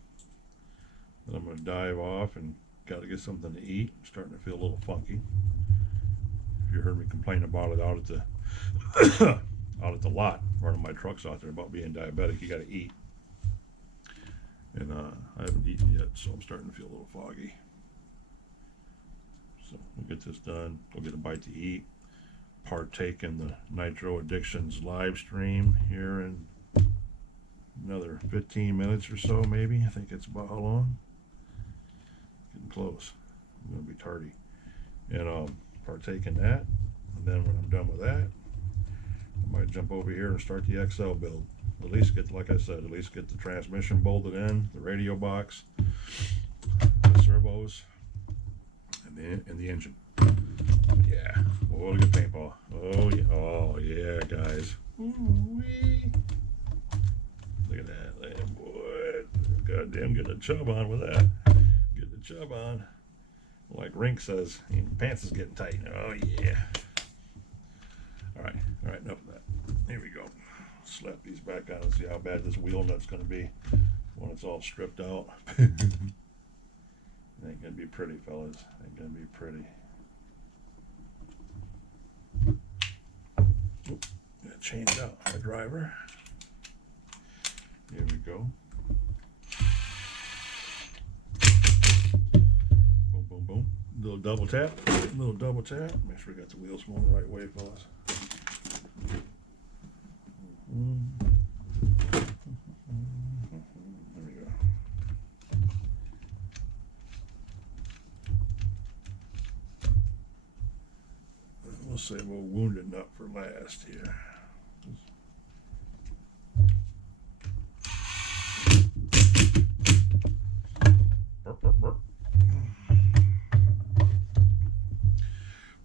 Then I'm going to dive off and got to get something to eat. I'm starting to feel a little funky. If you heard me complain about it out at the out at the lot, running my trucks out there about being diabetic, you got to eat. And I haven't eaten yet, so I'm starting to feel a little foggy. So we'll get this done. Go get a bite to eat. Partake in the Nitro Addictions live stream here in another 15 minutes or so, maybe. I think it's about how long? Getting close. I'm gonna be tardy. And partake in that. And then when I'm done with that, I might jump over here and start the XL build. At least get, like I said, at least get the transmission bolted in, the radio box, the servos, and the engine. Yeah. Oh, look at paintball. Oh yeah, guys. Ooh-wee. Look at that, boy. Goddamn, getting a chub on with that. Getting a chub on. Like Rink says, pants is getting tight. Oh yeah. All right, enough of that. Here we go. Slap these back on and see how bad this wheel nut's gonna be when it's all stripped out. Ain't gonna be pretty, fellas. Ain't gonna be pretty. Oop, gotta change out my driver. Here we go. Boom, boom, boom. Little double tap. Little double tap. Make sure we got the wheels going the right way, fellas. There we go. We'll save a wounded nut for last here. Burp, burp, burp.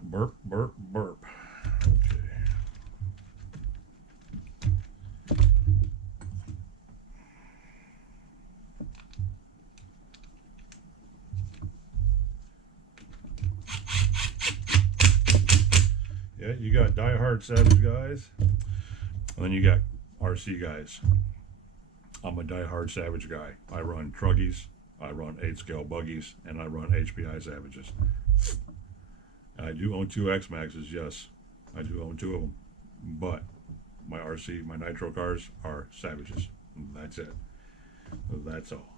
Burp, burp, burp. Okay. Yeah, you got die-hard Savage guys, and then you got RC guys. I'm a die-hard Savage guy. I run Truggies, I run 8-scale buggies, and I run HPI Savages. I do own 2 X-Maxes, yes. I do own 2 of them. But my RC, my Nitro cars are Savages. That's it. That's all.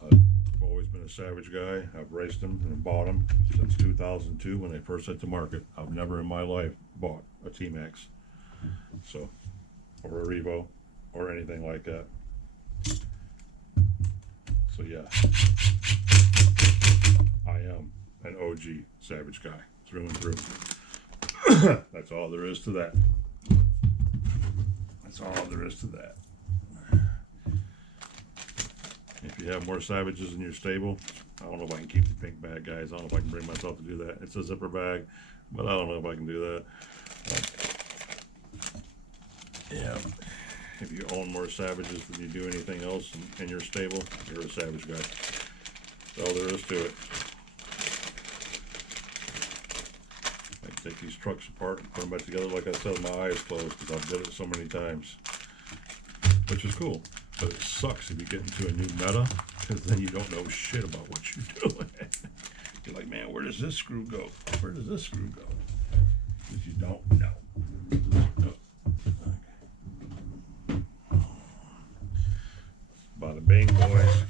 I've always been a Savage guy. I've raced them and bought them since 2002 when they first hit the market. I've never in my life bought a T-Max. So, or a Revo, or anything like that. So yeah, I am an OG Savage guy, through and through. That's all there is to that. That's all there is to that. If you have more Savages in your stable, I don't know if I can keep the pink bag, guys. I don't know if I can bring myself to do that. It's a zipper bag, but I don't know if I can do that. Yeah. If you own more Savages than you do anything else in your stable, you're a Savage guy. That's all there is to it. I can take these trucks apart and put them back together, like I said, with my eyes closed, because I've did it so many times. Which is cool. But it sucks if you get into a new meta, because then you don't know shit about what you're doing. You're like, man, where does this screw go? Where does this screw go? Because you don't know. Bada bing, boys.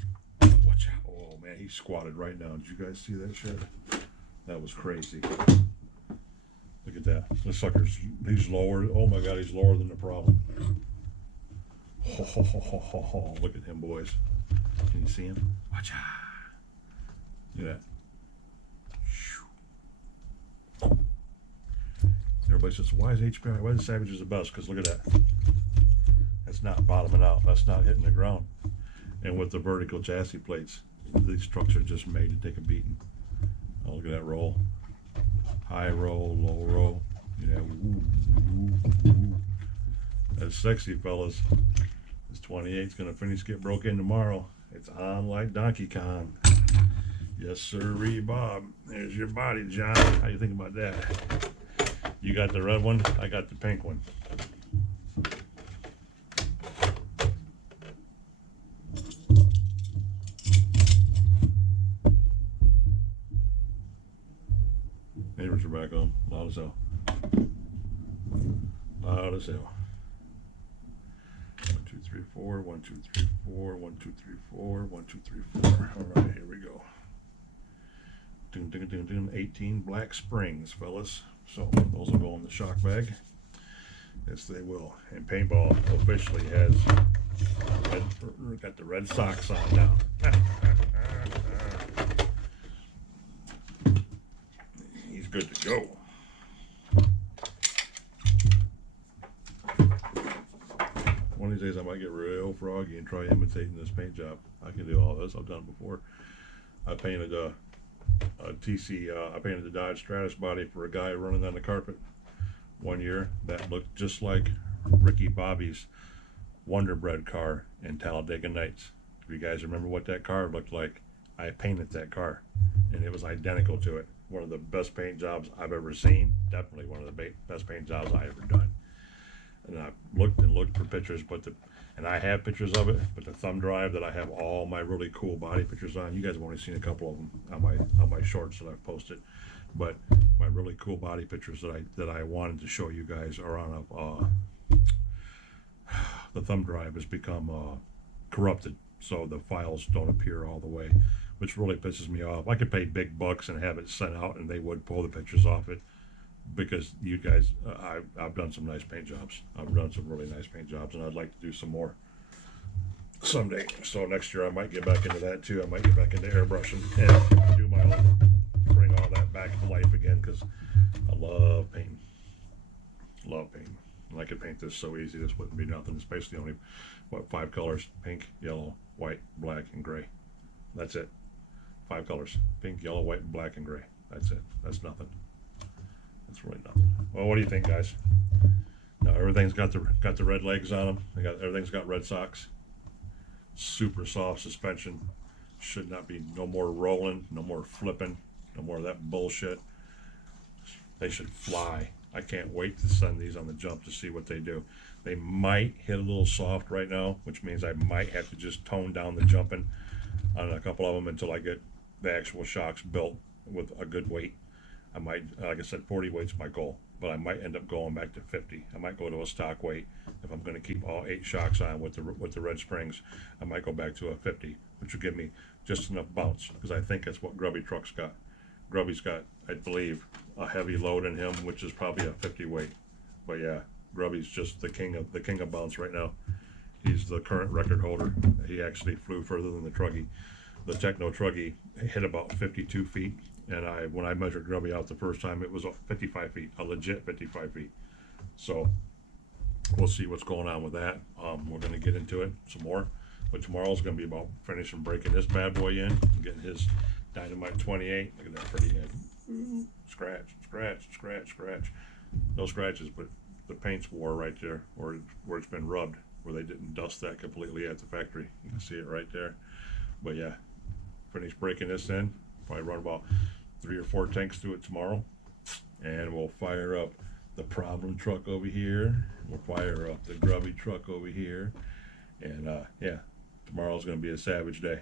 Watch out. Oh, man, he squatted right now. Did you guys see that shit? That was crazy. Look at that. The sucker's, he's lower. Oh, my God, he's lower than the problem. Ho, ho, ho, ho, ho, ho. Look at him, boys. Can you see him? Watch out. Look at that. Everybody says, why is HPI, why is Savages the best? Because look at that. That's not bottoming out. That's not hitting the ground. And with the vertical chassis plates, these trucks are just made to take a beating. Oh, look at that roll. High roll, low roll. Yeah, woo, woo, woo. That's sexy, fellas. This 28's gonna finish get broke in tomorrow. It's on like Donkey Kong. Yes, sirree, Bob. There's your body, John. How you think about that? You got the red one, I got the pink one. Neighbors are back on. Loud as hell. Loud as hell. 1, 2, 3, 4. 1, 2, 3, 4. 1, 2, 3, 4. 1, 2, 3, 4. All right, here we go. 18 black springs, fellas. So those will go in the shock bag. Yes, they will. And Paintball officially has got the red socks on now. He's good to go. One of these days I might get real froggy and try imitating this paint job. I can do all this. I've done it before. I painted a I painted the Dodge Stratus body for a guy running on the carpet one year that looked just like Ricky Bobby's Wonder Bread car in Talladega Nights. If you guys remember what that car looked like, I painted that car and it was identical to it. One of the best paint jobs I've ever seen. Definitely one of the best paint jobs I ever done. And I looked and looked for pictures, and I have pictures of it, but the thumb drive that I have all my really cool body pictures on, you guys have only seen a couple of them on my shorts that I've posted, but my really cool body pictures that I wanted to show you guys are on the thumb drive has become corrupted, so the files don't appear all the way, which really pisses me off. I could pay big bucks and have it sent out, and they would pull the pictures off it. Because you guys, I've done some nice paint jobs. I've done some really nice paint jobs, and I'd like to do some more someday. So next year I might get back into that too. I might get back into airbrushing and do my own, bring all that back to life again, because I love painting. Love painting. And I could paint this so easy. This wouldn't be nothing. It's basically only, what, 5 colors: pink, yellow, white, black, and gray. That's it. 5 colors: pink, yellow, white, and black, and gray. That's it. That's nothing. That's really nothing. Well, what do you think, guys? Now everything's got the red legs on them. Everything's got red socks. Super soft suspension. Should not be no more rolling, no more flipping, no more of that bullshit. They should fly. I can't wait to send these on the jump to see what they do. They might hit a little soft right now, which means I might have to just tone down the jumping on a couple of them until I get the actual shocks built with a good weight. I might, like I said, 40 weight's my goal, but I might end up going back to 50. I might go to a stock weight if I'm going to keep all 8 shocks on with the red springs. I might go back to a 50, which will give me just enough bounce, because I think that's what Grubby Truck's got. Grubby's got, I believe, a heavy load in him, which is probably a 50 weight. But yeah, Grubby's just the king of bounce right now. He's the current record holder. He actually flew further than the Truggy. The Techno Truggy hit about 52 feet. And when I measured Grubby out the first time, it was 55 feet, a legit 55 feet. So we'll see what's going on with that. We're going to get into it some more. But tomorrow's going to be about finishing breaking this bad boy in and getting his Dynamite 28. Look at that pretty head. Scratch, scratch, scratch, scratch. No scratches, but the paint's wore right there where it's been rubbed, where they didn't dust that completely at the factory. You can see it right there. But yeah, finish breaking this in. Probably run about 3 or 4 tanks through it tomorrow, and we'll fire up the problem truck over here. We'll fire up the Grubby truck over here, and yeah, tomorrow's going to be a savage day,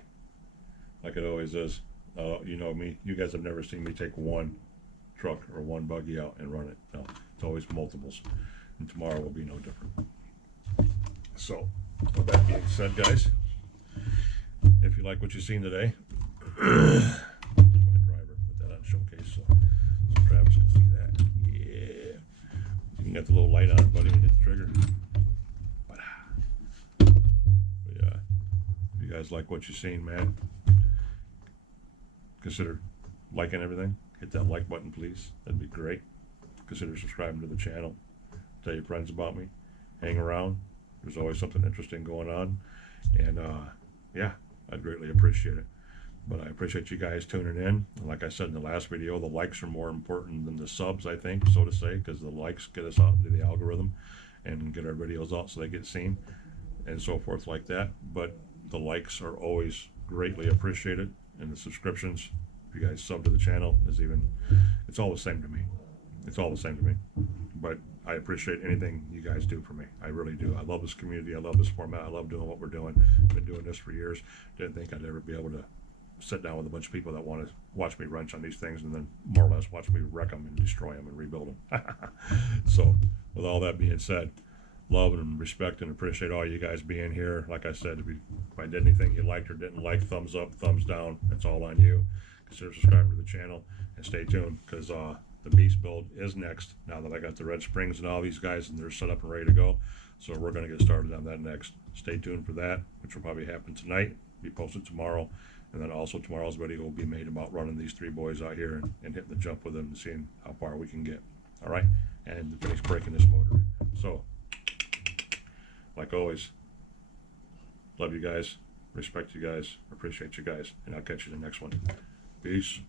like it always is. You know me. You guys have never seen me take one truck or one buggy out and run it. No, it's always multiples, and tomorrow will be no different. So, with that being said, guys, if you like what you've seen today. Showcase so Travis can see that. Yeah, you can get the little light on it, buddy, and hit the trigger. But yeah, if you guys like what you've seen, man, consider liking everything. Hit that like button, please. That'd be great. Consider subscribing to the channel. Tell your friends about me. Hang around. There's always something interesting going on, and yeah, I'd greatly appreciate it. But I appreciate you guys tuning in. And like I said in the last video, the likes are more important than the subs, I think, so to say, because the likes get us out into the algorithm and get our videos out so they get seen and so forth like that. But the likes are always greatly appreciated, and the subscriptions, if you guys sub to the channel, it's all the same to me. It's all the same to me. But I appreciate anything you guys do for me. I really do. I love this community. I love this format. I love doing what we're doing. I've been doing this for years. Didn't think I'd ever be able to sit down with a bunch of people that want to watch me wrench on these things and then more or less watch me wreck them and destroy them and rebuild them. So with all that being said, love and respect and appreciate all you guys being here. Like I said, if I did anything you liked or didn't like, thumbs up, thumbs down, it's all on you. Consider subscribing to the channel and stay tuned, because the beast build is next. Now that I got the Red Springs and all these guys and they're set up and ready to go, so we're going to get started on that next. Stay tuned for that, which will probably happen tonight, be posted tomorrow, and then also tomorrow's video will be made about running these three boys out here and hitting the jump with them and seeing how far we can get. All right, and finish breaking this motor. So, like always, love you guys, respect you guys, appreciate you guys, and I'll catch you in the next one. Peace.